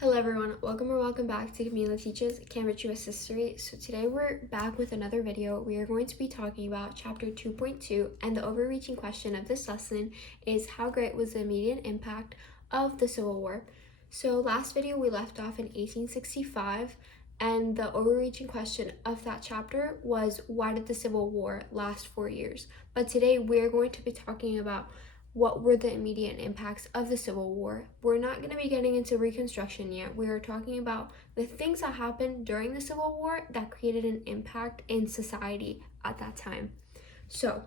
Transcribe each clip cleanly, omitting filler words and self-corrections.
Hello everyone, welcome back to Camila Teaches Cambridge US History. So today we're back with another video. We are going to be talking about chapter 2.2, and the overreaching question of this lesson is how great was the immediate impact of the Civil War? So last video we left off in 1865, and the overreaching question of that chapter was why did the Civil War last 4 years? But today we're going to be talking about what were the immediate impacts of the Civil War. We're not going to be getting into Reconstruction yet. We are talking about the things that happened during the Civil War that created an impact in society at that time. So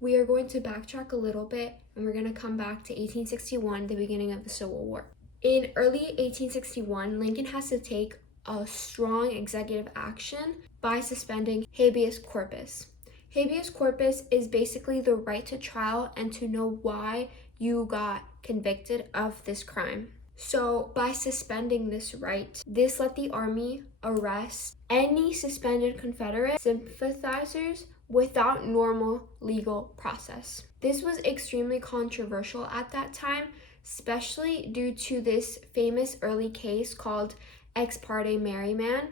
we are going to backtrack a little bit, and we're going to come back to 1861, the beginning of the Civil War. In early 1861, Lincoln has to take a strong executive action by suspending habeas corpus. Habeas corpus is basically the right to trial and to know why you got convicted of this crime. So by suspending this right, this let the army arrest any suspended Confederate sympathizers without normal legal process. This was extremely controversial at that time, especially due to this famous early case called Ex parte Merryman,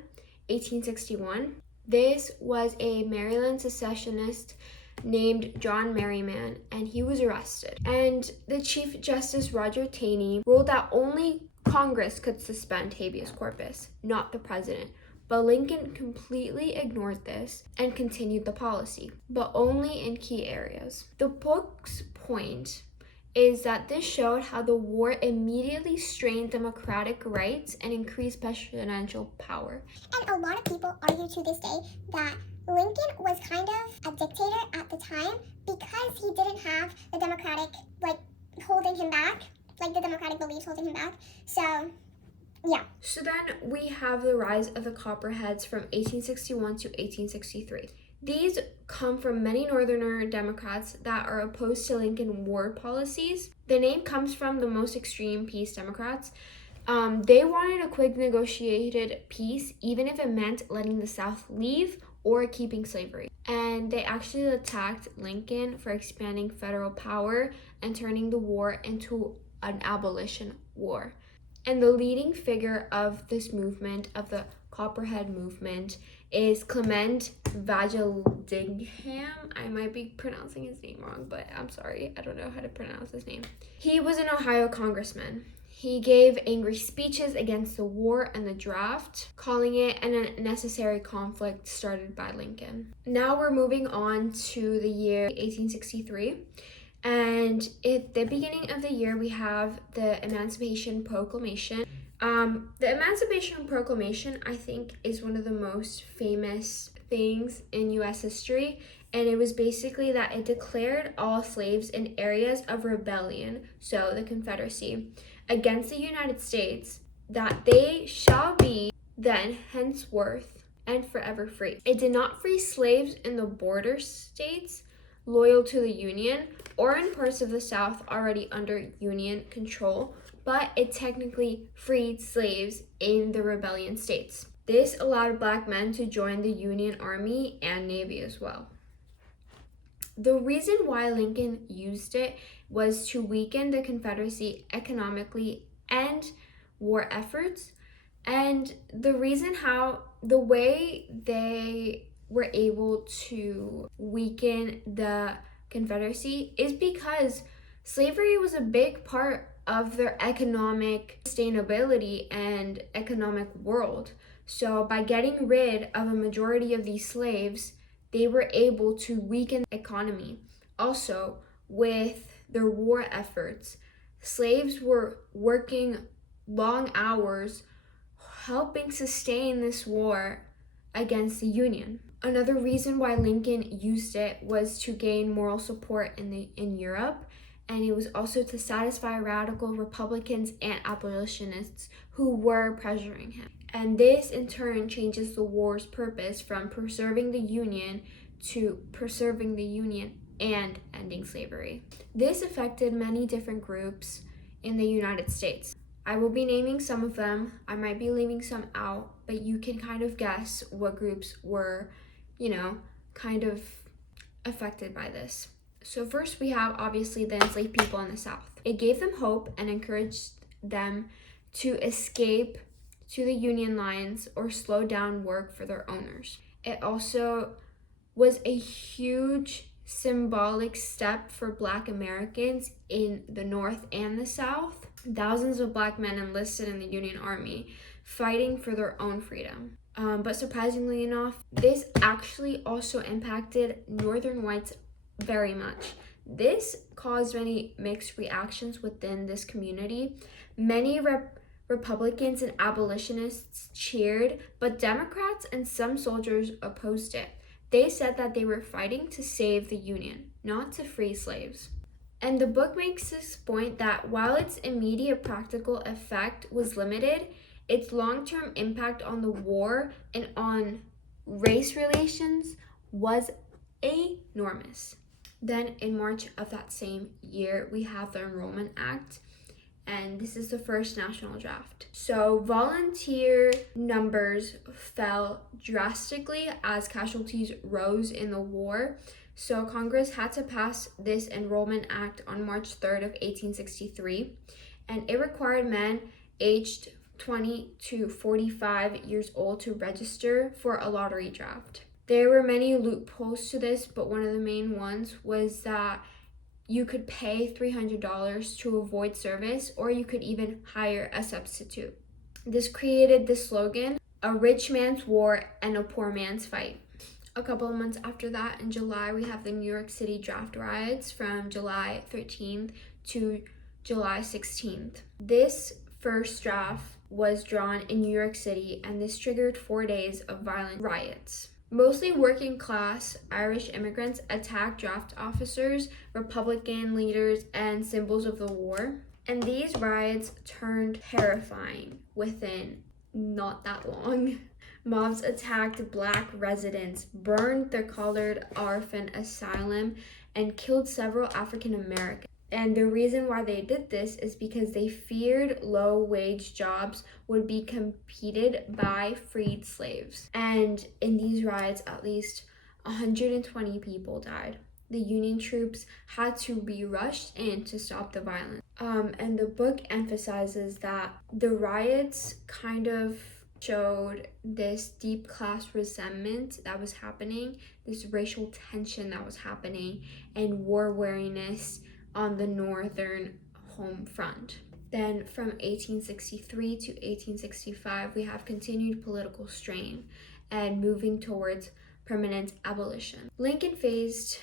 1861. This was a Maryland secessionist named John Merryman, and he was arrested. And the Chief Justice Roger Taney ruled that only Congress could suspend habeas corpus, not the president. But Lincoln completely ignored this and continued the policy, but only in key areas. The book's point is that this showed how the war immediately strained democratic rights and increased presidential power. And a lot of people argue to this day that Lincoln was kind of a dictator at the time because he didn't have the democratic, holding him back, the democratic beliefs holding him back. So, yeah. So then we have the rise of the Copperheads from 1861 to 1863. These come from many Northerner Democrats that are opposed to Lincoln war policies. The name comes from the most extreme peace Democrats. They wanted a quick negotiated peace, even if it meant letting the South leave or keeping slavery. And they actually attacked Lincoln for expanding federal power and turning the war into an abolition war. And the leading figure of this movement, of the Copperhead movement, is Clement Vallandigham. I might be pronouncing his name wrong, but I'm sorry, I don't know how to pronounce his name. He was an Ohio congressman. He gave angry speeches against the war and the draft, calling it an unnecessary conflict started by Lincoln. Now we're moving on to the year 1863. And at the beginning of the year, we have the Emancipation Proclamation. The Emancipation Proclamation, I think, is one of the most famous things in U.S. history, and it was basically that it declared all slaves in areas of rebellion, so the Confederacy, against the United States, that they shall be then henceforth and forever free. It did not free slaves in the border states loyal to the Union or in parts of the South already under Union control, but it technically freed slaves in the rebellion states. This allowed Black men to join the Union Army and Navy as well. The reason why Lincoln used it was to weaken the Confederacy economically and war efforts, and the way they were able to weaken the Confederacy is because slavery was a big part of their economic sustainability and economic world. So by getting rid of a majority of these slaves, they were able to weaken the economy. Also, with their war efforts, slaves were working long hours, helping sustain this war against the Union. Another reason why Lincoln used it was to gain moral support in Europe, and it was also to satisfy radical Republicans and abolitionists who were pressuring him. And this in turn changes the war's purpose from preserving the Union to preserving the Union and ending slavery. This affected many different groups in the United States. I will be naming some of them. I might be leaving some out, but you can kind of guess what groups were, kind of affected by this. So first we have obviously the enslaved people in the South. It gave them hope and encouraged them to escape to the Union lines or slow down work for their owners. It also was a huge symbolic step for Black Americans in the North and the South. Thousands of Black men enlisted in the Union Army, fighting for their own freedom. But surprisingly enough, this actually also impacted Northern whites very much. This caused many mixed reactions within this community. Many Republicans and abolitionists cheered, but Democrats and some soldiers opposed it. They said that they were fighting to save the Union, not to free slaves. And the book makes this point that while its immediate practical effect was limited, its long-term impact on the war and on race relations was enormous. Then in March of that same year, we have the Enrollment Act, and this is the first national draft. So volunteer numbers fell drastically as casualties rose in the war. So Congress had to pass this Enrollment Act on March 3rd of 1863, and it required men aged 20 to 45 years old to register for a lottery draft. There were many loopholes to this, but one of the main ones was that you could pay $300 to avoid service, or you could even hire a substitute. This created the slogan, "A rich man's war and a poor man's fight." A couple of months after that, in July, we have the New York City draft riots from July 13th to July 16th. This first draft was drawn in New York City, and this triggered 4 days of violent riots. Mostly working class Irish immigrants attacked draft officers, Republican leaders, and symbols of the war. And these riots turned terrifying within not that long. Mobs attacked Black residents, burned the Colored Orphan Asylum, and killed several African Americans. And the reason why they did this is because they feared low-wage jobs would be competed by freed slaves. And in these riots, at least 120 people died. The Union troops had to be rushed in to stop the violence. And the book emphasizes that the riots kind of showed this deep class resentment that was happening, this racial tension that was happening, and war weariness on the northern home front. Then from 1863 to 1865, we have continued political strain and moving towards permanent abolition. Lincoln faced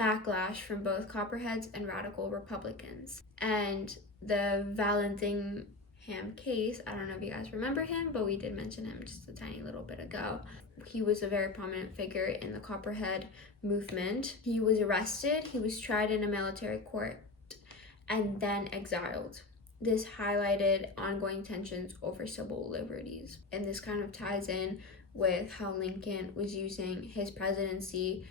backlash from both Copperheads and radical Republicans. And the Vallandigham case, I don't know if you guys remember him, but we did mention him just a tiny little bit ago. He was a very prominent figure in the Copperhead movement. He was arrested, he was tried in a military court, and then exiled. This highlighted ongoing tensions over civil liberties. And this kind of ties in with how Lincoln was using his presidency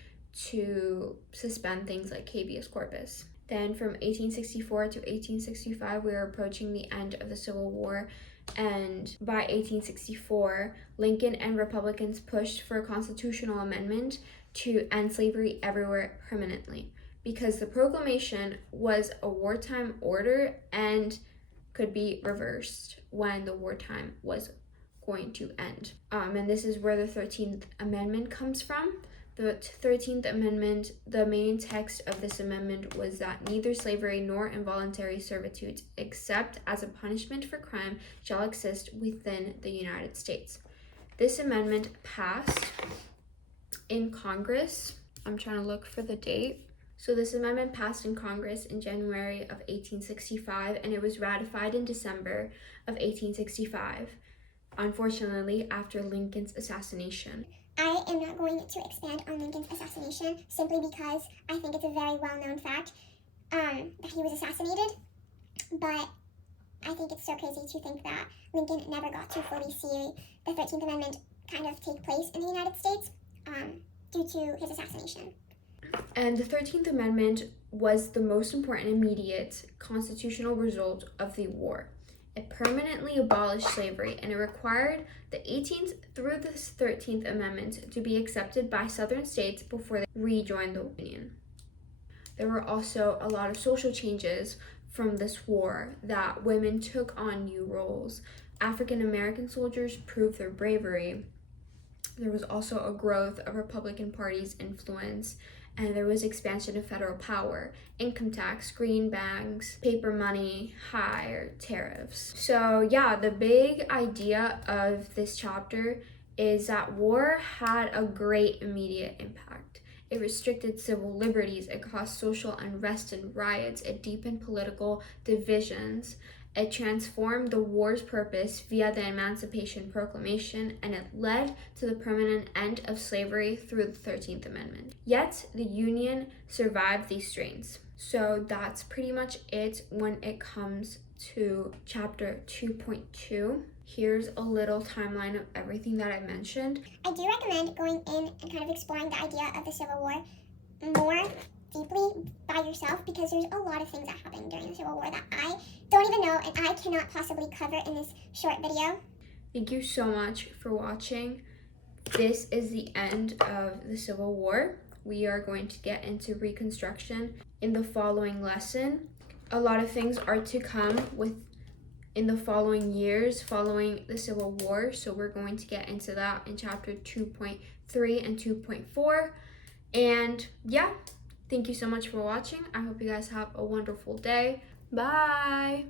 to suspend things like habeas corpus. Then from 1864 to 1865, we were approaching the end of the Civil War, and by 1864, Lincoln and Republicans pushed for a constitutional amendment to end slavery everywhere permanently, because the proclamation was a wartime order and could be reversed when the wartime was going to end. And this is where the 13th Amendment comes from. The 13th Amendment, the main text of this amendment was that neither slavery nor involuntary servitude, except as a punishment for crime, shall exist within the United States. This amendment passed in Congress. I'm trying to look for the date. So this amendment passed in Congress in January of 1865, and it was ratified in December of 1865, unfortunately, after Lincoln's assassination. I am not going to expand on Lincoln's assassination simply because I think it's a very well-known fact that he was assassinated, but I think it's so crazy to think that Lincoln never got to fully see the 13th Amendment kind of take place in the United States due to his assassination. And the 13th Amendment was the most important immediate constitutional result of the war. It permanently abolished slavery, and it required the 18th through the 13th Amendment to be accepted by Southern states before they rejoined the Union. There were also a lot of social changes from this war that women took on new roles. African American soldiers proved their bravery. There was also a growth of Republican Party's influence, and there was expansion of federal power, income tax, greenbacks, paper money, higher tariffs. So yeah, the big idea of this chapter is that war had a great immediate impact. It restricted civil liberties, it caused social unrest and riots, it deepened political divisions, it transformed the war's purpose via the Emancipation Proclamation, and it led to the permanent end of slavery through the 13th Amendment. Yet, the Union survived these strains. So that's pretty much it when it comes to chapter 2.2. Here's a little timeline of everything that I mentioned. I do recommend going in and kind of exploring the idea of the Civil War more deeply by yourself, because there's a lot of things that happened during the Civil War that I don't even know and I cannot possibly cover in this short video. Thank you so much for watching. This is the end of the Civil War. We are going to get into Reconstruction in the following lesson. A lot of things are to come in the following years following the Civil War, so we're going to get into that in chapter 2.3 and 2.4. And yeah, thank you so much for watching. I hope you guys have a wonderful day. Bye!